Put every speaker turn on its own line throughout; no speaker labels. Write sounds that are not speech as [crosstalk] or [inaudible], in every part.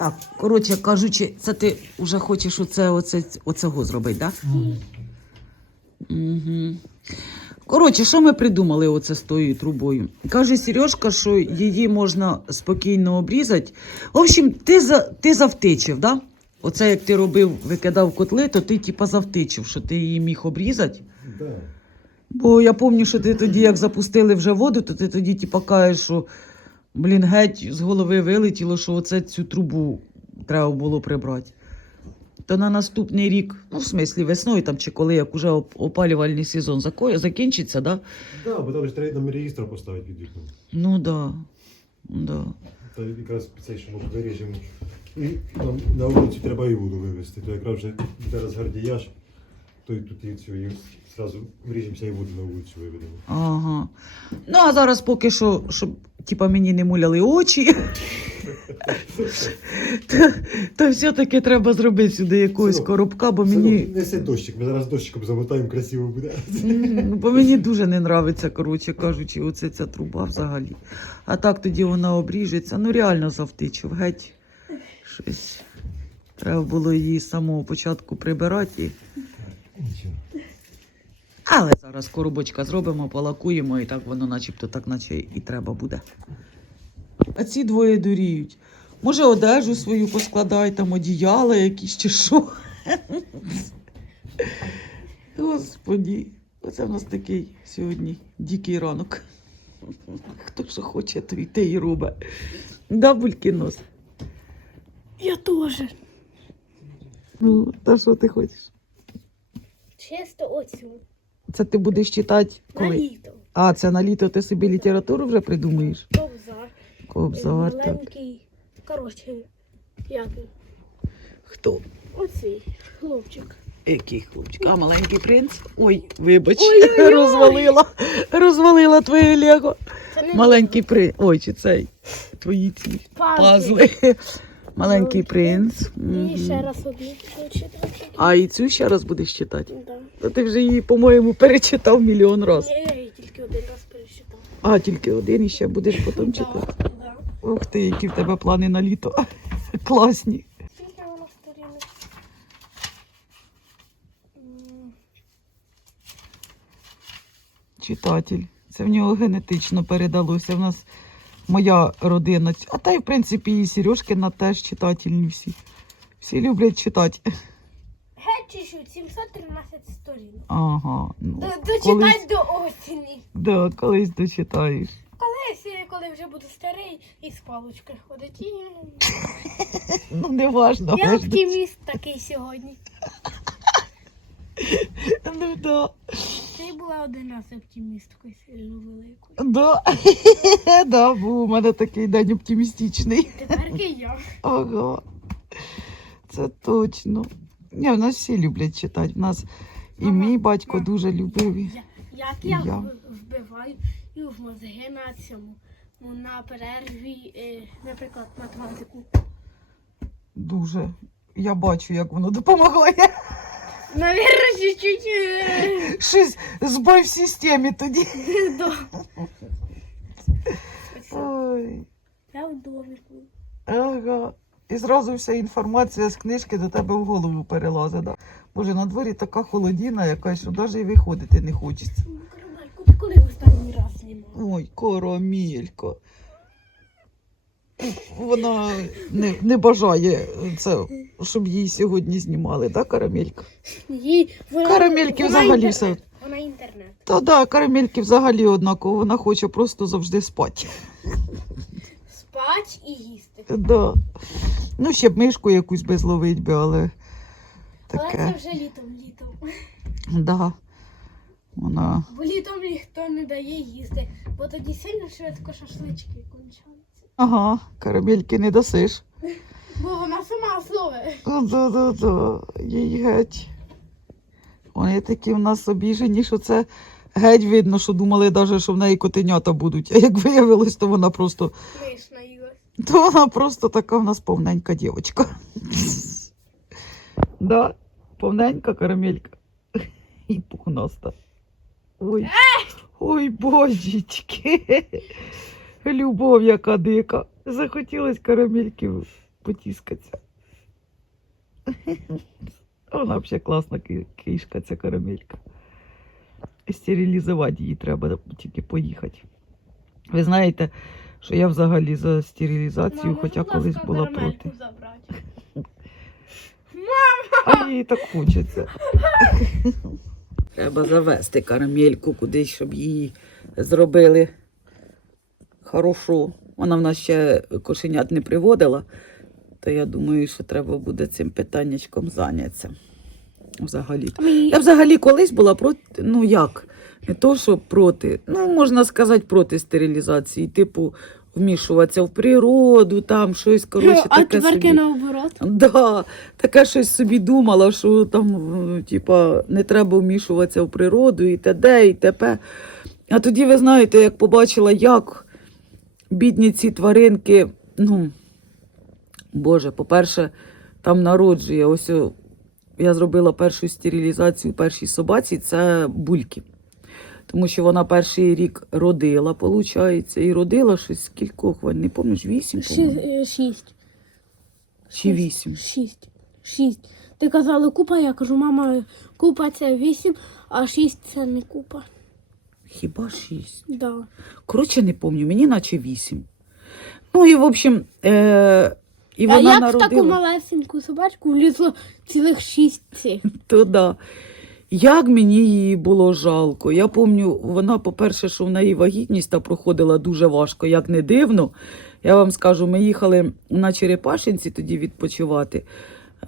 Так, коротше кажучи, це ти вже хочеш оце, оце, оцього зробити, так? Да? Угу. Коротше, що ми придумали оце з тою трубою? Каже Сережка, що її можна спокійно обрізати. В общем, ти, за, ти завтичив, да? Оце як ти робив, викидав котли, то ти типа завтичив, що ти її міг обрізати.
Да.
Бо я пам'ятаю, що ти тоді, як запустили вже воду, то ти тоді типа кажеш, що блін, геть з голови вилетіло, що оце цю трубу треба було прибрати. То на наступний рік, ну в смислі весною там чи коли, як уже опалювальний сезон зако- закінчиться, да?
Да, бо там ж треба нам реєстр поставити під вікном.
Ну да. да.
Та якраз цей, що ми виріжемо. І нам на вулицю треба і воду вивезти. То якраз вже зараз гардіяж, то і тут і цю, і зразу вріжемося і воду на вулицю виведемо.
Ага. Ну, а зараз поки що, щоб типа, мені не муляли очі, то, [laughs] то все-таки треба зробити сюди якогось коробка, бо мені.
Неси дощик, ми зараз дощиком замотаємо, красиво буде.
М, Бо мені дуже не нравиться, коротше кажучи, оце ця труба взагалі. А так тоді вона обріжеться. Ну реально завтичив, геть щось. Треба було її з самого початку прибирати. і-
Нічого.
Але зараз коробочка зробимо, полакуємо, і так воно начебто так, наче і треба буде. А ці двоє дуріють. Може, одежу свою поскладай, там одіяла якісь чи що. Господі, оце в нас такий сьогодні дикий ранок. Хто що хоче, то й те і робить. Да, булькінос?
Я теж.
Ну, та що ти хочеш?
Чисто оцю.
Це ти будеш читати
На літо.
А, це на літо ти собі літературу вже придумаєш?
Ковзар.
Кобзар, так.
Маленький. Коротше, як?
Хто?
Оцей хлопчик.
Який хлопчик? А, маленький принц? Ой, вибач,
Ой-ой-ой.
розвалила. Розвалила твоє лего.
Це не
Маленький принц. Ой, чи цей. Твої ці
пазли.
пазли. Маленький принц.
І ще раз одну.
А і цю ще раз будеш читати?
Да.
Та ти вже її, по-моєму, перечитав мільйон разів.
Ні, я її тільки один раз перечитав.
А, тільки один і ще будеш потім читати.
Да.
Ух ти, які в тебе плани на літо. [laughs] Класні.
Скільки вона сторінок?
Читатель. Це в нього генетично передалося. В нас моя родина. А та й, в принципі, і Сережкина теж читательні всі. Всі люблять читати.
Геть чуть-чуть, 713 сторінок.
Ага. Ну,
До-
колись,
Дочитай до осені.
да, колись дочитаєш.
Колись, коли вже буду старий і з паличкою ходить. І... [laughs]
Ну, не важно.
Я оптиміст такий сьогодні. [laughs]
Ну, да.
Ти була один раз оптимісткою сильно великою.
Да. [laughs] да, був у мене такий день оптимістичний.
Тепер і я.
Ага. Це точно. Ні, в нас всі люблять читати. В нас і
Мама,
мій батько
мама.
дуже любив.
Я- Як я,
Я.
вбиваю і в мозги на цьому. На перерві, е, наприклад, математику.
Дуже. Я бачу, як воно допомагає. [laughs]
Навірно, чуть-чуть. е,
Щось збой в системі тоді.
да.
Ой,
Я в доміку.
ага. І зразу вся інформація з книжки до тебе в голову перелазить. Да? Боже, на дворі така холодіна якась, що навіть і виходити не хочеться.
Ну, Карамельку, ти коли останній раз знімала?
Ой, коромілько. Вона не, не бажає це, щоб її сьогодні знімали, так, карамелька?
Їй, вона,
Карамельки
вона
взагалі
інтернет.
все.
Вона інтернет.
Та да, карамельки взагалі однаково, вона хоче просто завжди спати.
Спать і їсти.
Да. Ну, ще б мишку якусь би зловить би, але
Але
таке.
це вже літом, літом.
Да. Вона.
Бо літом ніхто не дає їсти, бо тоді сильно швидко шашлички.
Ага, карамельки не досиш.
Бо вона сама слове.
Да-да-да. Їй геть. Вони такі в нас обіжені, що це геть видно, що думали навіть, що в неї котенята будуть. А як виявилось, то вона просто, то вона просто така в нас повненька дівчинка. Да, повненька карамелька. І пухнаста. Ой, ой, божечки. Любов яка дика. Захотілось карамельків потіскатися. Вона взагалі класна ки- кишка, ця карамелька. Стерилізувати її треба тільки поїхати. Ви знаєте, що я взагалі за стерилізацію,
Мама,
хоча колись була
карамельку
проти.
забрати.
А їй так хочеться. Треба завести карамельку кудись, щоб її зробили хорошо. Вона в нас ще кошенят не приводила, то я думаю, що треба буде цим питаннячком зайнятися. Взагалі. Я взагалі колись була проти, ну як, не то, що проти, ну можна сказати, проти стерилізації, типу, вмішуватися в природу, там щось, коротше,
а
таке собі.
наоборот.
Да, таке щось собі думала, що там, типа, не треба вмішуватися в природу і т.д. і т.п. А тоді, ви знаєте, як побачила, як бідні ці тваринки, ну, Боже, по-перше, там народжує. Ось я зробила першу стерилізацію першій собаці, це бульки. Тому що вона перший рік родила, виходить, і родила щось скількох, не пам'ятаєш, вісім,
е, Шість.
чи вісім.
Шість. Шість. Ти казала купа, я кажу, мама, купа це вісім, а шість це не купа.
Хіба шість?
Да.
Коротше, не пам'ятаю, мені наче вісім. Ну і в общем, е- і
а
вона
як в таку малесеньку собачку влізло цілих шість цих.
То да. Як мені її було жалко. Я пам'ятаю, вона, по-перше, що в неї вагітність та проходила дуже важко, як не дивно. Я вам скажу, ми їхали на Черепашинці тоді відпочивати,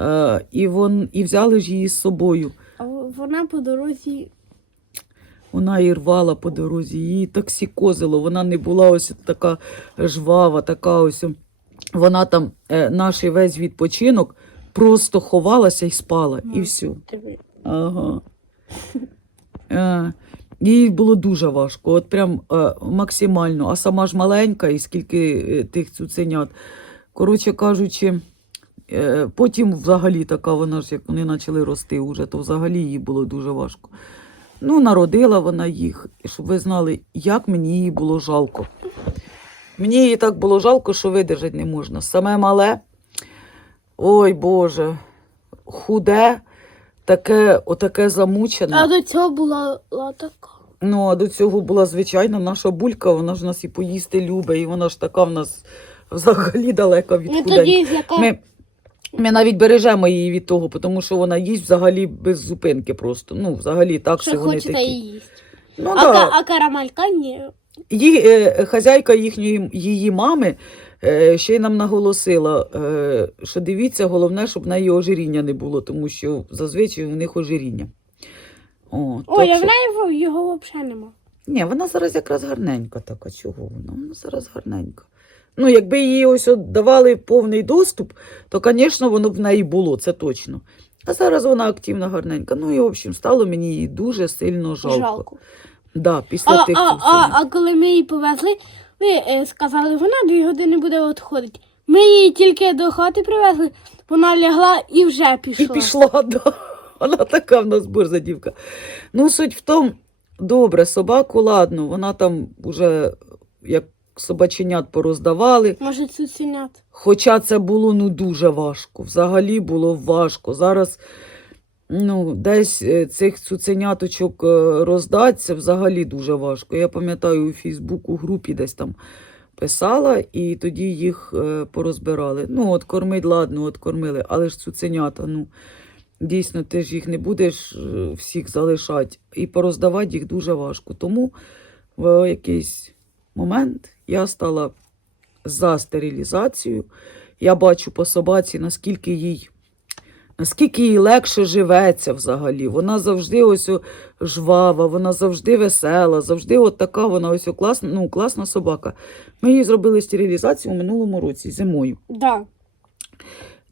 е- і, вон, і взяли ж її з собою.
А вона по дорозі.
Вона і рвала по дорозі, її таксікозило, вона не була ось така жвава, така ось. Вона там, е, наш весь відпочинок, просто ховалася і спала, і все. Ага. [laughs] Е, їй було дуже важко, от прям е, максимально. А сама ж маленька, і скільки е, тих цуценят. Коротше кажучи, е, потім взагалі така вона ж, як вони почали рости уже, то взагалі їй було дуже важко. Ну, народила вона їх, щоб ви знали, як мені її було жалко. Мені її так було жалко, що видержати не можна. Саме мале, ой Боже, худе, таке, отаке замучене.
А до цього була латака.
Ну, а до цього була звичайна наша булька, вона ж нас і поїсти любить, і вона ж така в нас взагалі далека від
Ну яка.
Ми, ми навіть бережемо її від того, тому що вона їсть взагалі без зупинки просто. Ну, взагалі так,
Що
що вони такі.
її їсти.
Ну,
А,
да.
а карамелька ні.
Її, е, хазяйка їхньої її мами е, ще й нам наголосила, е, що дивіться, головне, щоб в неї ожиріння не було, тому що зазвичай у них ожиріння. О,
Ой, а в неї його взагалі нема.
Ні, вона зараз якраз гарненька така. Чого вона? Вона зараз гарненька. Ну, якби їй ось от давали повний доступ, то, звісно, воно б в неї було, це точно. А зараз вона активна, гарненька. Ну і, в общем, стало мені її дуже сильно жалко.
Жалко.
Да, після
А,
тих
а, а, а коли ми її повезли, ви е, сказали, вона дві години буде відходити. Ми її тільки до хати привезли, вона лягла і вже пішла.
І пішла, [laughs] да. Вона така в нас борза дівка. Ну, суть в тому, добре, собаку, ладно, вона там уже як собаченят пороздавали.
Може, цуценят.
Хоча це було ну дуже важко. Взагалі було важко. Зараз ну, десь е, цих цуценяточок е, роздати, це взагалі дуже важко. Я пам'ятаю, у Фейсбуку групі десь там писала, і тоді їх е, порозбирали. Ну, от кормить, ладно, от кормили, але ж цуценята, ну. Дійсно, ти ж їх не будеш всіх залишати, і пороздавати їх дуже важко. Тому в якийсь момент я стала за стерилізацію. Я бачу по собаці, наскільки їй, наскільки їй легше живеться взагалі. Вона завжди ось жвава, вона завжди весела, завжди от така вона ось класна, ну, класна собака. Ми їй зробили стерилізацію у минулому році, зимою.
Да.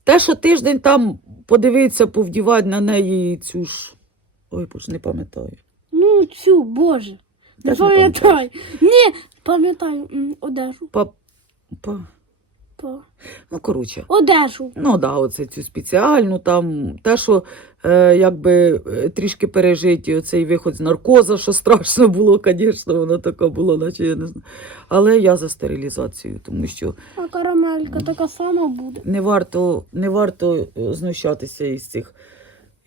Те, що тиждень там подивитися, повдівати на неї цю ж. Ой, боже, не пам'ятаю.
Ну, цю, Боже. Не пам'ятаю. Ні, пам'ятаю одежу.
Па, па,
По-
Ну, коротше.
Одежу.
Ну да, оце цю спеціальну, там те, що е, якби е, трішки пережиті, оцей виход з наркоза, що страшно було, звісно, воно таке було, наче я не знаю. Але я за стерилізацію, тому що
А карамелька така сама буде.
не варто, не варто е, знущатися із цих,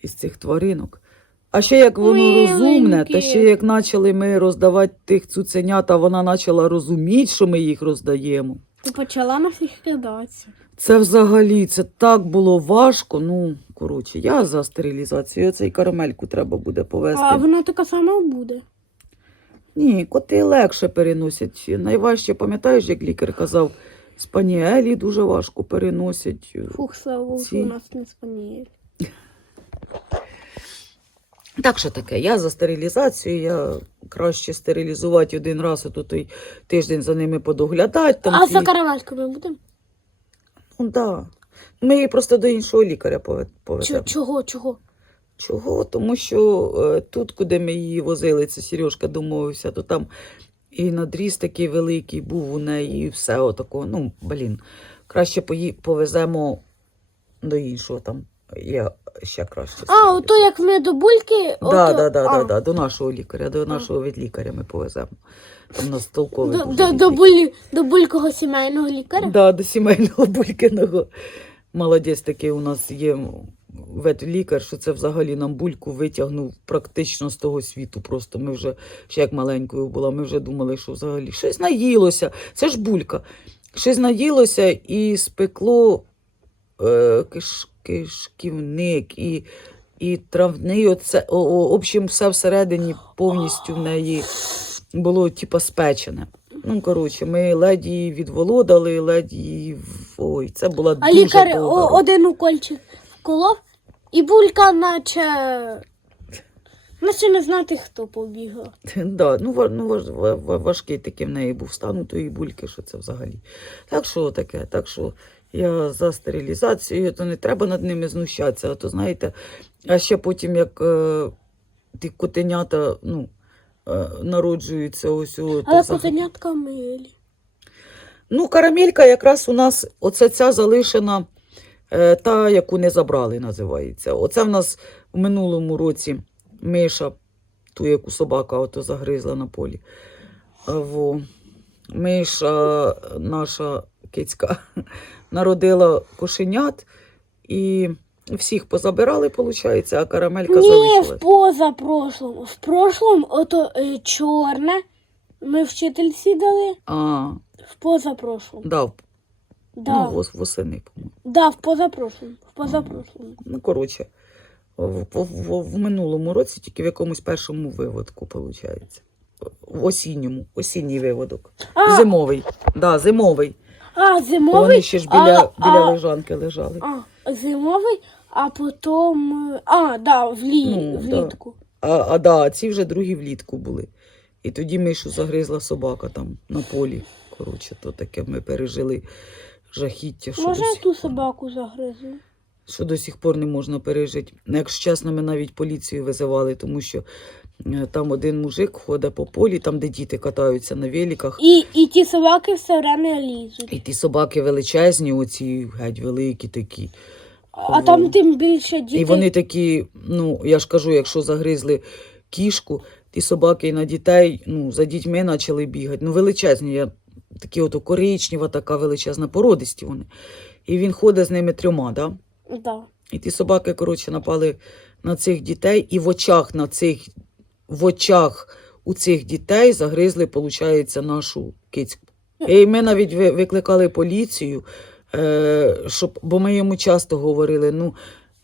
із цих тваринок. А ще як воно
Миленькі.
розумне, та ще як почали ми роздавати тих цуценят, а вона почала розуміти, що ми їх роздаємо.
Ти почала на всіх кидатися.
Це взагалі це так було важко. Ну, коротше, я за стерилізацію. Цей карамельку треба буде повезти.
А вона така сама буде.
Ні, коти легше переносять. Найважче, пам'ятаєш, як лікар казав, спаніелі дуже важко переносять.
Фух, слава Богу,
Ці.
у нас не спанієль.
Так що таке, я за стерилізацію, я краще стерилізувати один раз, а то той тиждень за ними подоглядати. Там
А
ті-
за карамельку ми будемо?
Ну, да. Ми її просто до іншого лікаря пове-
Чо-
повеземо.
Чого, чого?
Чого? Тому що е, тут, куди ми її возили, це Сережка домовився, то там і надріз такий великий був у неї, і все отако. Ну, блін, краще пої- повеземо до іншого там. Є ще краще.
А, ото як ми до бульки.
Да,
ото-
да, да, да, да, до нашого лікаря, до нашого відлікаря ми повеземо. Там у нас толковий
До, до, до, буль, до булького сімейного лікаря.
Да, до сімейного булькиного. Молодець такий у нас є ветлікар, що це взагалі нам бульку витягнув практично з того світу. Просто ми вже, ще як маленькою була, ми вже думали, що взагалі щось наїлося. Це ж булька. Щось наїлося і спекло е, киш, кишківник, і, і травний. Оце, о, о, в общем, все всередині повністю в неї було типа спечене. Ну, коротше, ми ледь її відволодали, ледь її. Ой, це була
А
дуже
лікар
довга
о, один укольчик вколов, і булька, наче. Наче не знати, хто побігав. [laughs]
Да, ну, ва- ну, важ- ва- ва- важкий такий в неї був стан у тої бульки, що це взагалі. Так що таке, так що я за стерилізацію, то не треба над ними знущатися, а то знаєте, а ще потім, як е, ті котенята ну, е, народжуються ось то
Але
взагалі-
котенятка милі.
Ну, карамелька якраз у нас оце ця залишена, е, та, яку не забрали, називається. Оце в нас в минулому році миша, ту, яку собака ото загризла на полі. Во. Миша, наша кицька, народила кошенят і всіх позабирали, виходить, а карамелька
Ні, в позапрошлому. В прошлому ото е, чорне. Ми вчительці дали.
А,
В позапрошлому.
да,
Да,
ну, вос- восени, по-моєму.
да, в позапрошлому. В позапрошлому.
Ну, коротше, в, в, в, в минулому році тільки в якомусь першому виводку, виходить. В осінньому, осінній виводок.
А,
Зимовий. Да, зимовий.
А зимовий.
вони ще ж біля,
а,
біля
а,
лежанки лежали.
А, зимовий, а потім. А, да, влі,
Ну, да.
влітку.
А, а да, ці вже другі влітку були. І тоді мишу загризла собака там на полі. Коротше, то таке ми пережили жахіття, що,
Може, я ту собаку загризу.
що до сих пор не можна пережити. Ну, Якщо чесно, ми навіть поліцію визивали, тому що там один мужик ходить по полі, там, де діти катаються на великах.
І, і ті собаки все время лізуть.
І ті собаки величезні, оці геть великі такі.
А там тим більше дітей.
І вони такі, ну я ж кажу, якщо загризли кішку, ті собаки на дітей, ну, за дітьми почали бігати. Ну, величезні, я, такі ото коричнева, така величезна, породисті вони. І він ходить з ними трьома, да?
Да.
І ті собаки, коротше, напали на цих дітей, і в очах на цих, в очах у цих дітей загризли, виходить, нашу кицьку. І ми навіть ви- викликали поліцію, е, щоб, бо ми йому часто говорили: ну,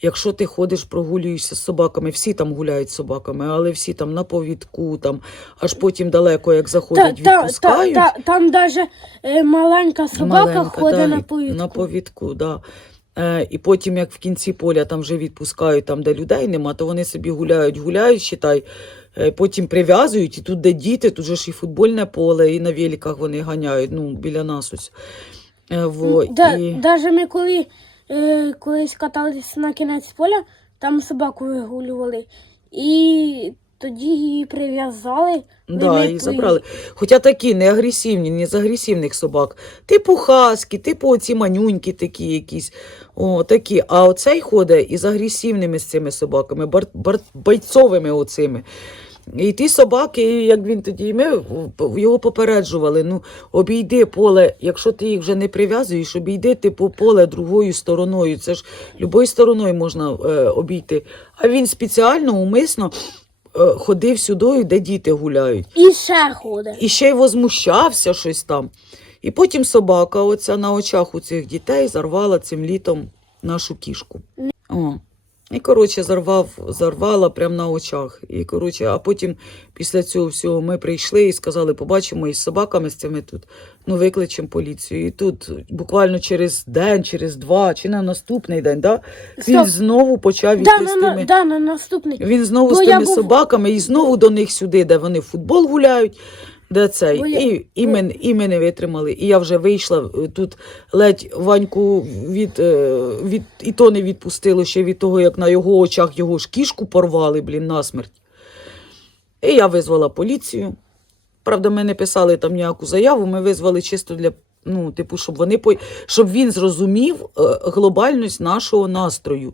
якщо ти ходиш, прогулюєшся з собаками, всі там гуляють з собаками, але всі там на повідку, там, аж потім далеко, як
Та,
заходять,
та, та, та, там навіть е, маленька собака
Маленька,
ходить
да,
на повідку.
На повідку, да. Е, і потім, як в кінці поля там вже відпускають, там, де людей нема, то вони собі гуляють, гуляють, считай, потім прив'язують, і тут, де діти, тут же ж і футбольне поле, і на великах вони ганяють, ну, біля нас ось. Е, во,
Да,
і...
Даже ми коли е, колись каталися на кінець поля, там собаку вигулювали. І тоді її прив'язали.
Да,
ви
і забрали. Хоча такі не агресивні, не з агресивних собак. Типу хаски, типу оці манюньки такі якісь. О, такі. А оцей ходить із агресивними з цими собаками, бар, бар, бойцовими оцими. І ті собаки, як він тоді, ми його попереджували, ну, обійди поле, якщо ти їх вже не прив'язуєш, обійди типу поле другою стороною. Це ж любою стороною можна е, обійти. А він спеціально, умисно ходив сюди, де діти гуляють.
І ще ходить.
І ще й возмущався щось там. І потім собака, оця на очах у цих дітей, зарвала цим літом нашу кішку. О. І, коротше, зарвав, зарвала прямо на очах. І, коротше, а потім після цього всього ми прийшли і сказали, побачимо із собаками з цими тут, ну, викличемо поліцію. І тут буквально через день, через два, чи на наступний день, да, він
Стоп.
знову почав
Да,
іти
на,
з
на,
тими.
да, на наступний.
Він знову
Бо
з
я
тими
був-
собаками і знову до них сюди, де вони в футбол гуляють. Де цей,
Бо я-
і, і, ми, і ми не витримали. І я вже вийшла е, тут ледь Ваньку від, е, від і то не відпустило ще від того, як на його очах його ж кішку порвали, блін, насмерть. І я визвала поліцію. Правда, ми не писали там ніяку заяву, ми визвали чисто для, ну, типу, щоб вони по... щоб він зрозумів е, глобальність нашого настрою.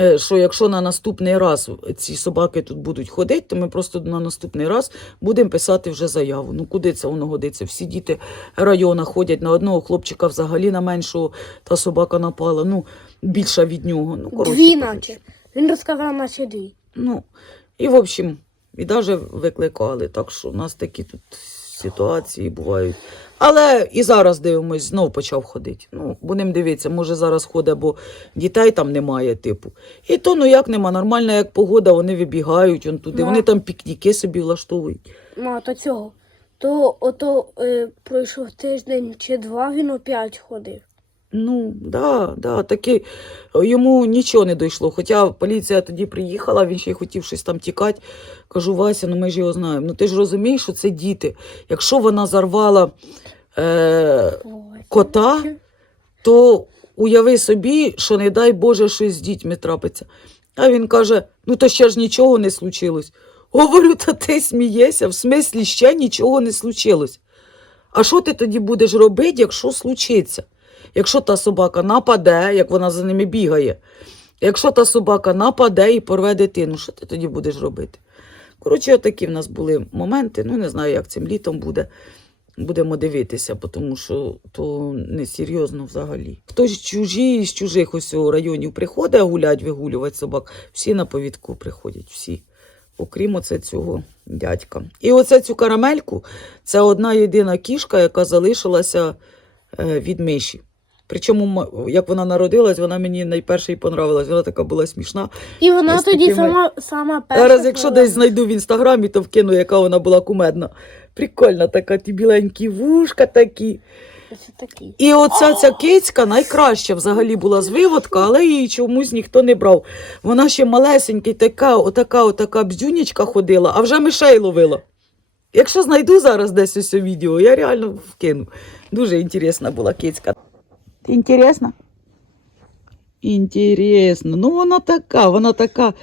Е, що якщо на наступний раз ці собаки тут будуть ходити, то ми просто на наступний раз будемо писати вже заяву. Ну куди це воно годиться? Всі діти району ходять на одного хлопчика взагалі на меншого, та собака напала. Ну, більша від нього. Ну, коротше,
Дві наче. Він розказав, наче дві.
Ну, і в общем, і навіть викликали. Так що у нас такі тут ситуації бувають. Але і зараз дивимось, знов почав ходити. Ну, будемо дивитися, може зараз ходить, бо дітей там немає, типу. І то ну як нема, нормальна як погода, вони вибігають он туди,
Ма.
вони там пікніки собі влаштовують.
Ма, то цього. То ото е, пройшов тиждень чи два, він опять ходив.
Ну, да, да, таки йому нічого не дійшло. Хоча поліція тоді приїхала, він ще й хотів щось там тікати. Кажу, Вася, ну ми ж його знаємо. Ну ти ж розумієш, що це діти. Якщо вона зарвала е, кота, то уяви собі, що не дай Боже щось з дітьми трапиться. А він каже: ну то ще ж нічого не случилось. Говорю, та ти смієшся, в смислі ще нічого не случилось. А що ти тоді будеш робити, якщо случиться? Якщо та собака нападе, як вона за ними бігає, якщо та собака нападе і порве дитину, що ти тоді будеш робити? Коротше, такі в нас були моменти. Ну, не знаю, як цим літом буде. Будемо дивитися, тому що то несерйозно взагалі. Хтось чужі з чужих ось у районів приходить гулять, вигулювати собак, всі на повідку приходять, всі. Окрім оце цього дядька. І оце цю карамельку це одна єдина кішка, яка залишилася е, від миші. Причому, як вона народилась, вона мені найперше і понравилась. Вона така була смішна.
І вона тоді
такими-
сама, сама перша.
Зараз, якщо
ходила.
десь знайду в інстаграмі, то вкину, яка вона була кумедна. Прикольна така, ті біленькі вушка такі.
Такі.
І оця ця кицька найкраща взагалі була з виводка, але її чомусь ніхто не брав. Вона ще малесенький, така, отака, отака бздюнічка ходила, а вже мишей ловила. Якщо знайду зараз десь ось відео, я реально вкину. Дуже інтересна була кицька. Ти? Інтересно. Ну, вона така, вона така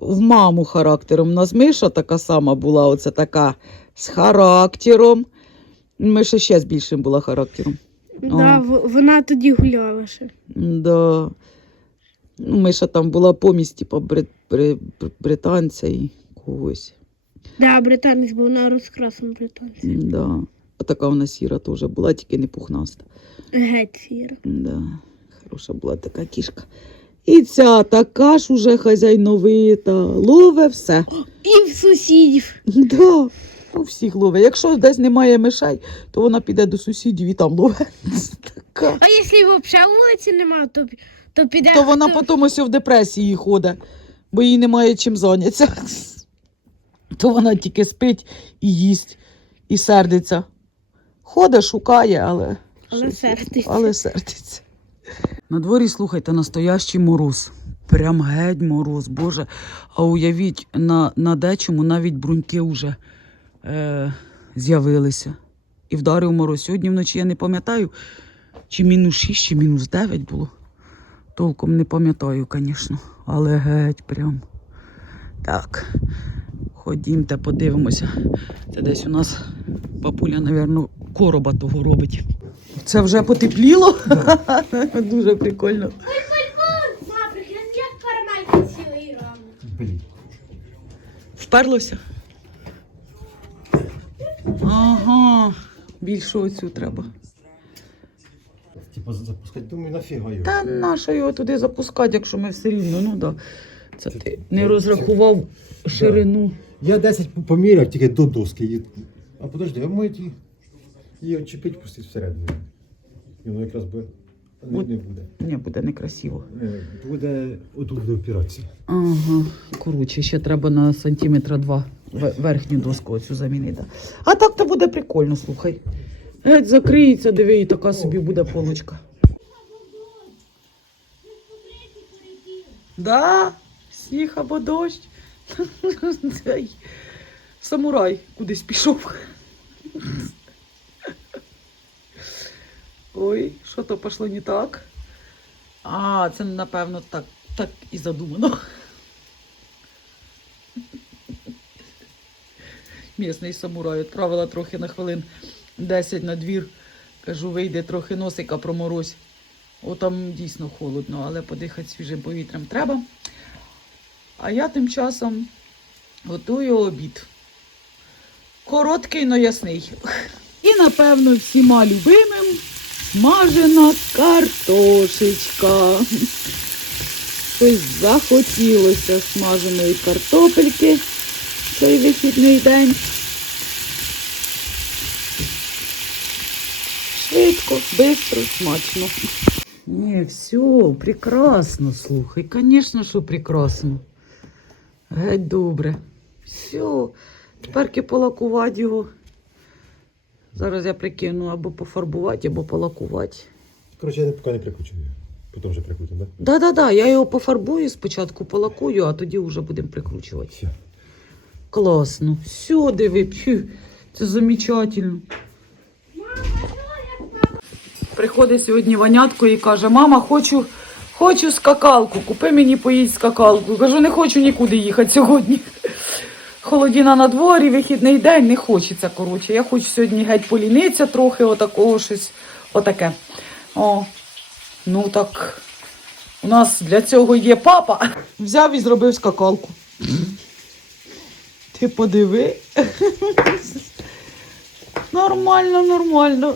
в маму характером. У нас Миша така сама була, оце така з характером. Миша ще з більшим була характером.
Да, в- вона тоді гуляла ще.
Да. Ну, Миша там була помість, типу, брит, бри- бр- британця і когось.
Да, британець, бо вона розкрасом британця.
Да. А така вона сіра теж була, тільки не пухнаста.
Геть сіра.
Да. Хороша була така кішка. І ця така ж уже хазяйновита, лове все.
І в сусідів.
Да. У всіх лове. Якщо десь немає мишей, то вона піде до сусідів і там лове. [laughs] Така.
А якщо взагалі вулиці немає, то, то піде.
То вона
хто-
потім ось в депресії ходить, бо їй немає чим зайнятися. [laughs] То вона тільки спить і їсть, і сердиться. Ходить, шукає, але.
Але сердиться.
Але сердиться. На дворі, слухайте, настоящий мороз. Прям геть мороз, Боже. А уявіть, на, на дечому навіть бруньки вже е, з'явилися. І вдарив мороз. Сьогодні вночі я не пам'ятаю, чи мінус 6, чи мінус 9 було. Толком не пам'ятаю, звісно. Але геть прям. Так. Ходімте, подивимося. Це десь у нас папуля, напевно, короба того робить. Це вже потепліло? [laughs] Дуже прикольно. Вперлося? Ага. Більше оцю треба.
Типа запускати, думаю, нафіга його.
Та нащо його туди запускати, якщо ми все рівно, ну да. Це ти не розрахував ширину.
Я 10 поміряв тільки до доски. А подожди, а можуть її, її очепить, пустити всередину. І воно якраз би не, не буде.
Ні, буде некрасиво.
Е, Буде отут буде опиратися.
Ага. Коротше, ще треба на сантиметра два ве- верхню доску оцю замінити. А так то буде прикольно, слухай. Геть закриється, диви, і така собі буде полочка. Да, сніг або дощ. [laughs] Цей Самурай кудись пішов. Ой, що то пішло не так? А, це напевно так, так і задумано. Місний самурай відправила трохи на хвилин 10 на двір. Кажу, вийде трохи носика проморозь. О, там дійсно холодно, але подихати свіжим повітрям треба. А я тим часом готую обід. Короткий, но ясний. І, напевно, всіма любимим смажена картошечка. Щось захотілося смаженої картопельки цей вихідний день. Швидко, швидко, смачно. Ні, все, прекрасно, слухай. Звісно, що прекрасно. Геть добре. Все. Тепер полакувати його. Зараз я прикину або пофарбувати, або полакувати.
Коротше, я не- поки не прикручую. Потім вже прикрутимо, так?
Да-да-да, я його пофарбую спочатку, полакую, а тоді вже будемо прикручувати.
Все.
Класно. Все, диви, п'ю. Це замечательно. Приходить сьогодні Ванятко і каже: мама, хочу, хочу скакалку, купи мені поїсть скакалку. Кажу, не хочу нікуди їхати сьогодні. Холодіна на дворі, вихідний день, не хочеться, коротше. Я хочу сьогодні геть полінитися трохи, отакого щось, отаке. О, ну так, у нас для цього є папа. Взяв і зробив скакалку. Ти подиви. Нормально, нормально.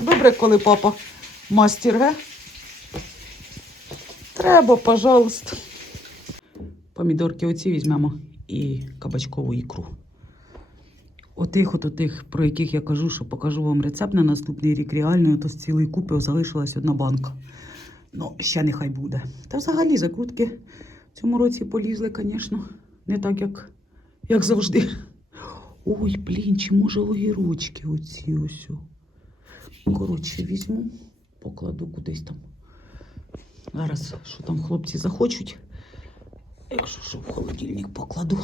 Добре, коли папа мастер, ге? Треба, пожалуйста. Помідорки оці візьмемо і кабачкову ікру. Отих, от отих, про яких я кажу, що покажу вам рецепт на наступний рік. Реально, то з цілої купи залишилась одна банка. Ну, ще нехай буде. Та взагалі закрутки в цьому році полізли, звісно. Не так, як, як завжди. Ой, блін, чи може огірочки оці ось. Коротше, візьму, покладу кудись там. Зараз, що там хлопці захочуть. Якщо що, в холодильник покладу.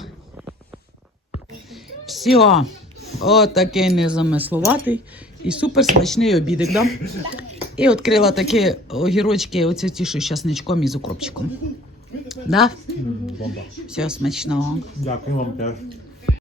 Все, отакий незамисловатий і супер смачний обідик, да? І відкрила такі огірочки, оці ті, що з часничком і з укропчиком. Да?
Бомба.
Все смачного.
Дякую вам теж.